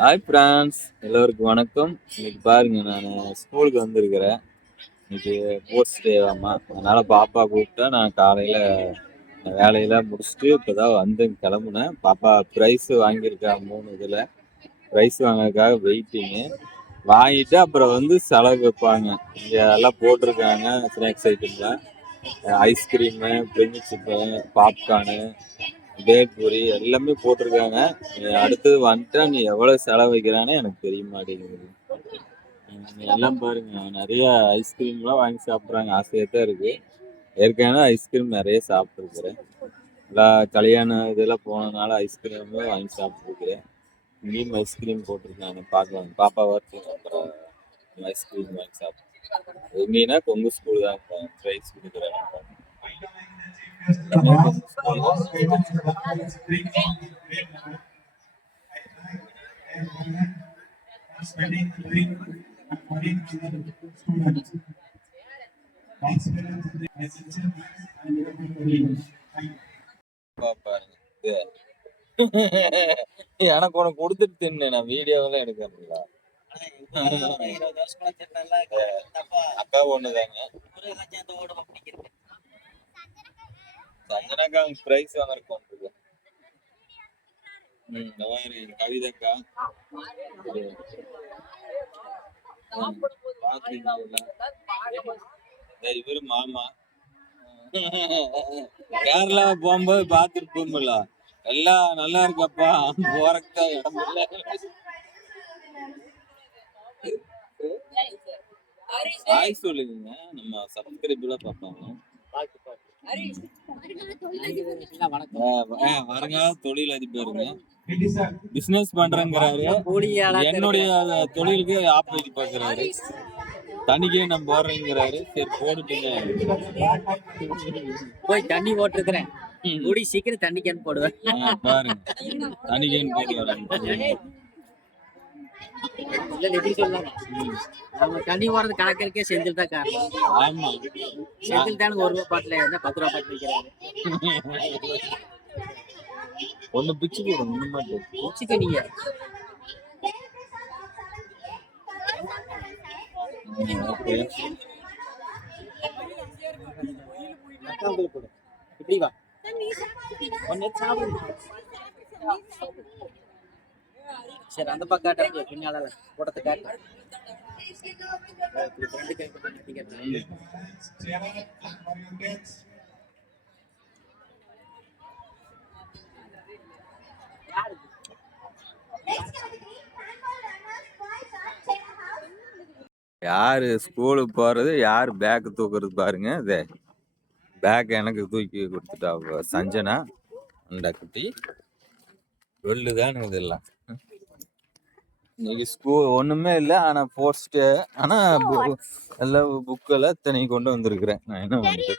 Hi friends, எல்லோருக்கும் வணக்கம். இன்னைக்கு பாருங்க, நான் ஸ்கூலுக்கு வந்திருக்கிறேன். இன்னைக்கு ஸ்போர்ட்ஸ் டேவாம்மா, அதனால பாப்பா கூப்பிட்டா நான் காலையில வேலையெல்லாம் முடிச்சுட்டு இப்போதான் வந்து கிளம்புனேன். பாப்பா ப்ரைஸ் வாங்கியிருக்கா 3 இதில் ப்ரைஸ் வாங்கினதுக்காக வெயிட்டிங்கு. வாங்கிட்டு அப்புறம் வந்து செலவு வைப்பாங்க. இங்கே எல்லாம் போட்டிருக்காங்க ஸ்நாக்ஸ் ஐட்டம்லாம், ஐஸ்கிரீமு, பிரிஞ்சி சிப்பு, பாப்கார்னு, பேல்பூரி எல்லாமே போட்டிருக்காங்க. நீ அடுத்தது வந்துட்டா நீ எவ்வளவு செலவு வைக்கிறானே எனக்கு தெரிய மாட்டேங்குது. எல்லாம் பாருங்க, நிறைய ஐஸ்கிரீம்லாம் வாங்கி சாப்பிட்றாங்க. ஆசையாக தான் இருக்கு. ஏற்கனவே ஐஸ்கிரீம் நிறைய சாப்பிட்ருக்குறேன். எல்லாம் கல்யாண இதெல்லாம் போனதுனால ஐஸ்கிரீமும் வாங்கி சாப்பிட்ருக்குறேன். இங்கேயும் ஐஸ்கிரீம் போட்டிருக்காங்க, பார்க்கலாம். பாப்பா வரட்டும், அப்புறம் ஐஸ்கிரீம் வாங்கி சாப்பிட்றேன். எங்கேன்னா கொங்கு ஸ்கூல் தான் ப்ரைஸ் கொடுக்குறேன். பாருங்க, எனக்கு உனக்கு கொடுத்துட்டு தின்னு, நான் வீடியோவெல்லாம் எடுக்கிறேன்ல. அக்கா ஒண்ணுதாங்க. சஞ்சனாக்கா பிரைஸ் வாங்கிருக்கோம். கவிதக்கா இவரு மாமா. கேரளா போகும்போது பாத்துட்டு போகும்போல எல்லாம் நல்லா இருக்கப்பா, போறக்கா இடம் இல்ல. ஹாய் சொல்லுங்க, நம்ம சப்ஸ்கிரைபர்லாம் பார்ப்பாங்க. வருங்கால தொழில் அதிபருங்க, பிசினஸ் பண்றேங்கிறாரு. என்னுடைய தொழிலுக்கு ஆப்போசிட் பாக்குறாரு. தண்ணிக்கே நான் போடுறேங்கிறாரு. சரி போட்டுட்டுங்க, போய் தண்ணி போட்டுருக்கிறேன். கூடி சீக்கிரம் தண்ணி கேன் போடுவேன். பாருங்க, தண்ணி கேன் போடுவாரு. நம்ம தண்ணி போறது கணக்கிற்கே செந்தில் தான் காரணம். ஆமா, செந்தில் தான் 1 ரூபா பாட்டில் இருந்தா 10 ரூபா பாட்டில் விற்கிறாரு. ஒண்ணு பிச்சு போடும், பிச்சுக்க நீங்க. இப்படி வா, சரி அந்த பக்கம் பின்னால கூட்டத்தை காட்டு. யாரு ஸ்கூலுக்கு போறது, யாரு பேக் தூக்குறது பாருங்க. இதே பேக் எனக்கு தூக்கி கொடுத்துட்டா சஞ்சனா. அந்த குட்டி வெள்ளுதானு இதெல்லாம். இன்னைக்கு ஸ்கூல் ஒண்ணுமே இல்லை, ஆனா போஸ்ட், ஆனா எல்லாம் புக்கெல்லாம் இத்தனை கொண்டு வந்திருக்கிறேன். நான் என்ன பண்ணிட்டு